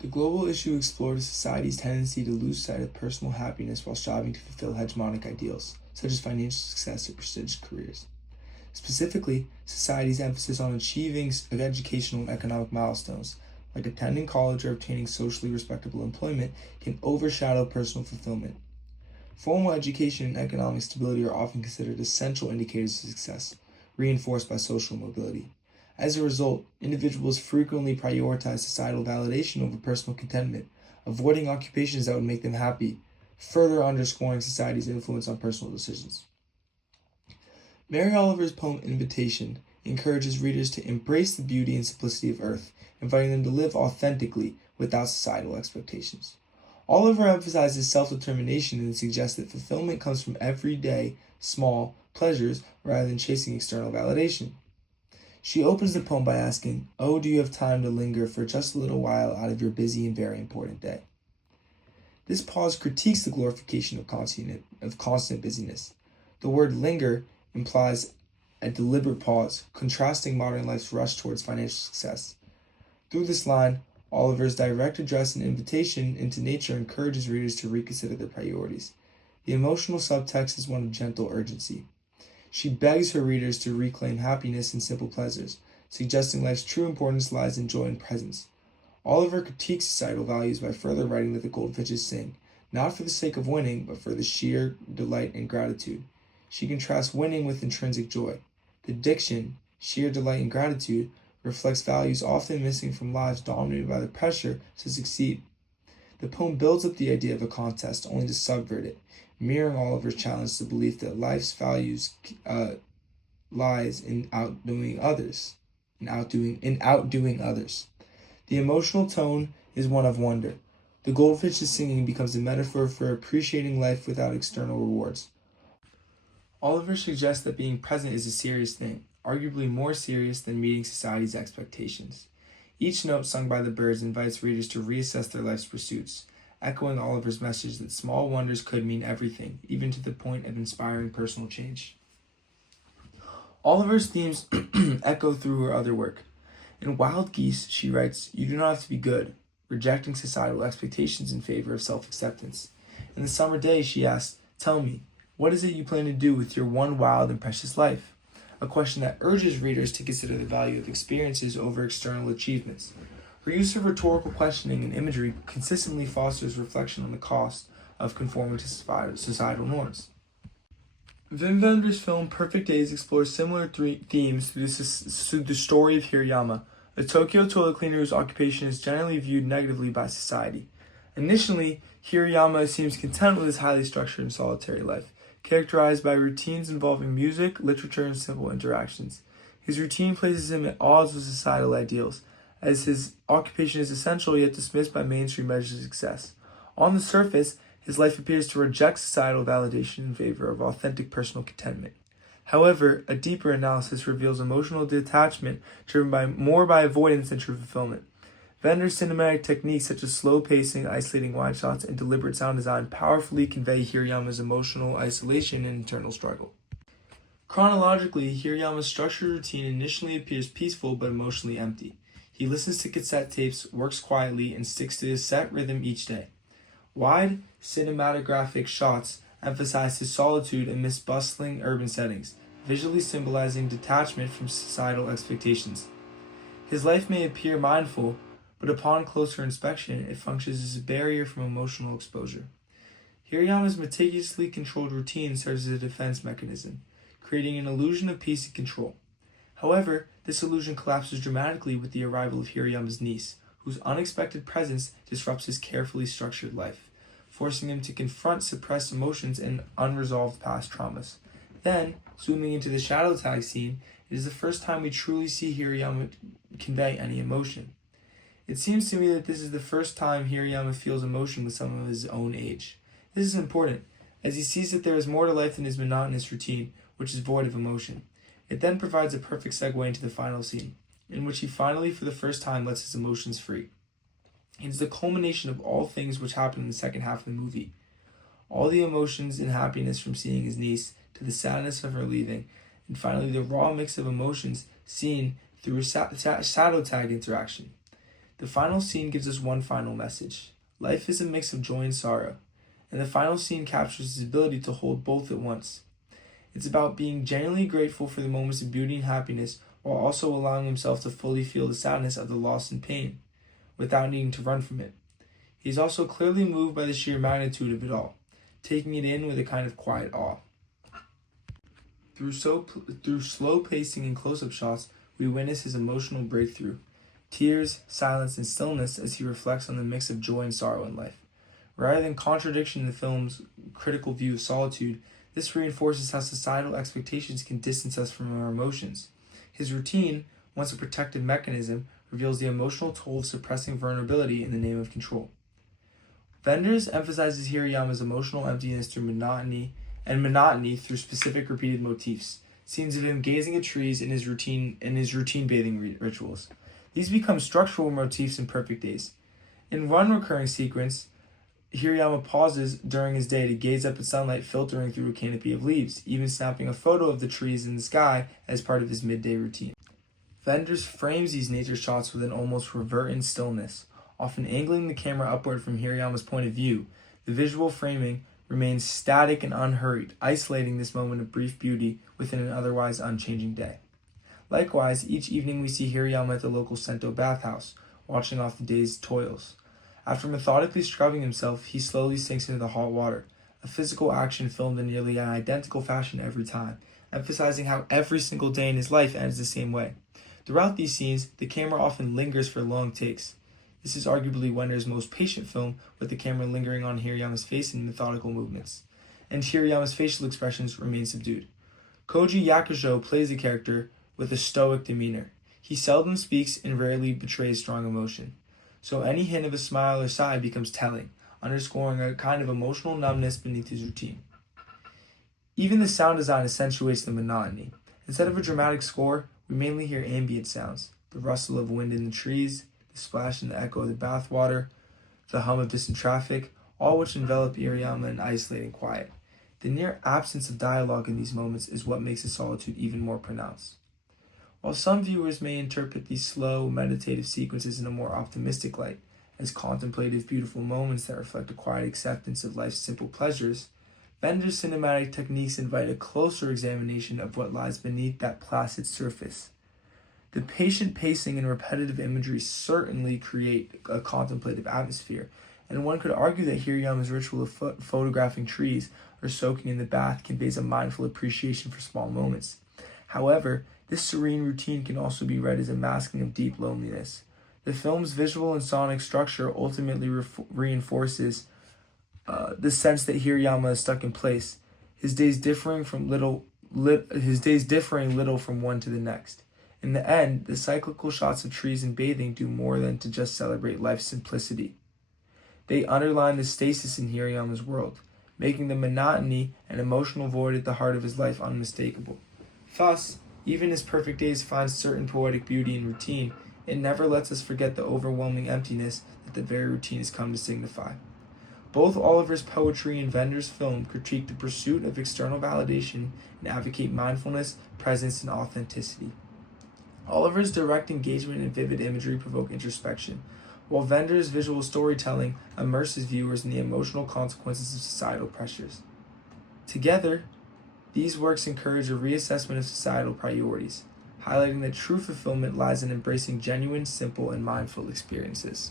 The global issue explored society's tendency to lose sight of personal happiness while striving to fulfill hegemonic ideals, such as financial success or prestigious careers. Specifically, society's emphasis on achieving educational and economic milestones, like attending college or obtaining socially respectable employment, can overshadow personal fulfillment. Formal education and economic stability are often considered essential indicators of success, reinforced by social mobility. As a result, individuals frequently prioritize societal validation over personal contentment, avoiding occupations that would make them happy, further underscoring society's influence on personal decisions. Mary Oliver's poem Invitation encourages readers to embrace the beauty and simplicity of earth, inviting them to live authentically without societal expectations. Oliver emphasizes self-determination and suggests that fulfillment comes from everyday, small pleasures rather than chasing external validation. She opens the poem by asking, "Oh, do you have time to linger for just a little while out of your busy and very important day?" This pause critiques the glorification of constant busyness. The word linger implies a deliberate pause, contrasting modern life's rush towards financial success. Through this line, Oliver's direct address and invitation into nature encourages readers to reconsider their priorities. The emotional subtext is one of gentle urgency. She begs her readers to reclaim happiness in simple pleasures, suggesting life's true importance lies in joy and presence. Oliver critiques societal values by further writing that the goldfinches sing, not for the sake of winning, but for the sheer delight and gratitude. She contrasts winning with intrinsic joy. The diction, sheer delight and gratitude, reflects values often missing from lives dominated by the pressure to succeed. The poem builds up the idea of a contest only to subvert it, mirroring Oliver's challenge to the belief that life's values lies in outdoing others. The emotional tone is one of wonder. The goldfish's singing becomes a metaphor for appreciating life without external rewards. Oliver suggests that being present is a serious thing, arguably more serious than meeting society's expectations. Each note sung by the birds invites readers to reassess their life's pursuits, echoing Oliver's message that small wonders could mean everything, even to the point of inspiring personal change. Oliver's themes echo through her other work. In Wild Geese, she writes, "You do not have to be good," rejecting societal expectations in favor of self-acceptance. In The Summer Day, she asks, "Tell me, what is it you plan to do with your one wild and precious life?" A question that urges readers to consider the value of experiences over external achievements. Her use of rhetorical questioning and imagery consistently fosters reflection on the cost of conforming to societal norms. Wim Wenders' film Perfect Days explores similar themes through the story of Hirayama, a Tokyo toilet cleaner whose occupation is generally viewed negatively by society. Initially, Hirayama seems content with his highly structured and solitary life, characterized by routines involving music, literature, and simple interactions. His routine places him at odds with societal ideals, as his occupation is essential yet dismissed by mainstream measures of success. On the surface, his life appears to reject societal validation in favor of authentic personal contentment. However, a deeper analysis reveals emotional detachment driven more by avoidance than true fulfillment. Wenders' cinematic techniques such as slow pacing, isolating wide shots, and deliberate sound design powerfully convey Hirayama's emotional isolation and internal struggle. Chronologically, Hirayama's structured routine initially appears peaceful but emotionally empty. He listens to cassette tapes, works quietly, and sticks to his set rhythm each day. Wide, cinematographic shots emphasize his solitude amidst bustling urban settings, visually symbolizing detachment from societal expectations. His life may appear mindful, but upon closer inspection, it functions as a barrier from emotional exposure. Hirayama's meticulously controlled routine serves as a defense mechanism, creating an illusion of peace and control. However, this illusion collapses dramatically with the arrival of Hirayama's niece, whose unexpected presence disrupts his carefully structured life, forcing him to confront suppressed emotions and unresolved past traumas. Then, zooming into the shadow tag scene, it is the first time we truly see Hirayama convey any emotion. It seems to me that this is the first time Hirayama feels emotion with someone of his own age. This is important, as he sees that there is more to life than his monotonous routine, which is void of emotion. It then provides a perfect segue into the final scene, in which he finally, for the first time, lets his emotions free. It is the culmination of all things which happen in the second half of the movie. All the emotions and happiness from seeing his niece, to the sadness of her leaving, and finally the raw mix of emotions seen through a shadow tag interaction. The final scene gives us one final message. Life is a mix of joy and sorrow, and the final scene captures his ability to hold both at once. It's about being genuinely grateful for the moments of beauty and happiness while also allowing himself to fully feel the sadness of the loss and pain, without needing to run from it. He is also clearly moved by the sheer magnitude of it all, taking it in with a kind of quiet awe. Through slow pacing and close-up shots, we witness his emotional breakthrough. Tears, silence, and stillness as he reflects on the mix of joy and sorrow in life. Rather than contradiction in the film's critical view of solitude, this reinforces how societal expectations can distance us from our emotions. His routine, once a protective mechanism, reveals the emotional toll of suppressing vulnerability in the name of control. Wenders emphasizes Hirayama's emotional emptiness through monotony through specific repeated motifs, scenes of him gazing at trees in his routine bathing rituals. These become structural motifs in Perfect Days. In one recurring sequence, Hirayama pauses during his day to gaze up at sunlight filtering through a canopy of leaves, even snapping a photo of the trees in the sky as part of his midday routine. Wenders frames these nature shots with an almost reverent stillness, often angling the camera upward from Hirayama's point of view. The visual framing remains static and unhurried, isolating this moment of brief beauty within an otherwise unchanging day. Likewise, each evening we see Hirayama at the local Sento bathhouse, watching off the day's toils. After methodically scrubbing himself, he slowly sinks into the hot water, a physical action filmed in nearly an identical fashion every time, emphasizing how every single day in his life ends the same way. Throughout these scenes, the camera often lingers for long takes. This is arguably Wenders' most patient film, with the camera lingering on Hirayama's face in methodical movements, and Hirayama's facial expressions remain subdued. Koji Yakusho plays the character with a stoic demeanor. He seldom speaks and rarely betrays strong emotion, so any hint of a smile or sigh becomes telling, underscoring a kind of emotional numbness beneath his routine. Even the sound design accentuates the monotony. Instead of a dramatic score, we mainly hear ambient sounds, the rustle of wind in the trees, the splash and the echo of the bathwater, the hum of distant traffic, all which envelop Hirayama in isolating quiet. The near absence of dialogue in these moments is what makes the solitude even more pronounced. While some viewers may interpret these slow, meditative sequences in a more optimistic light, as contemplative, beautiful moments that reflect a quiet acceptance of life's simple pleasures, Wenders' cinematic techniques invite a closer examination of what lies beneath that placid surface. The patient pacing and repetitive imagery certainly create a contemplative atmosphere, and one could argue that Hirayama's ritual of photographing trees or soaking in the bath conveys a mindful appreciation for small moments. However, this serene routine can also be read as a masking of deep loneliness. The film's visual and sonic structure ultimately reinforces the sense that Hirayama is stuck in place, his days differing little from one to the next. In the end, the cyclical shots of trees and bathing do more than to just celebrate life's simplicity. They underline the stasis in Hirayama's world, making the monotony and emotional void at the heart of his life unmistakable. Thus, even as Perfect Days finds certain poetic beauty in routine, it never lets us forget the overwhelming emptiness that the very routine has come to signify. Both Oliver's poetry and Wenders' film critique the pursuit of external validation and advocate mindfulness, presence, and authenticity. Oliver's direct engagement and vivid imagery provoke introspection, while Wenders' visual storytelling immerses viewers in the emotional consequences of societal pressures. Together, these works encourage a reassessment of societal priorities, highlighting that true fulfillment lies in embracing genuine, simple, and mindful experiences.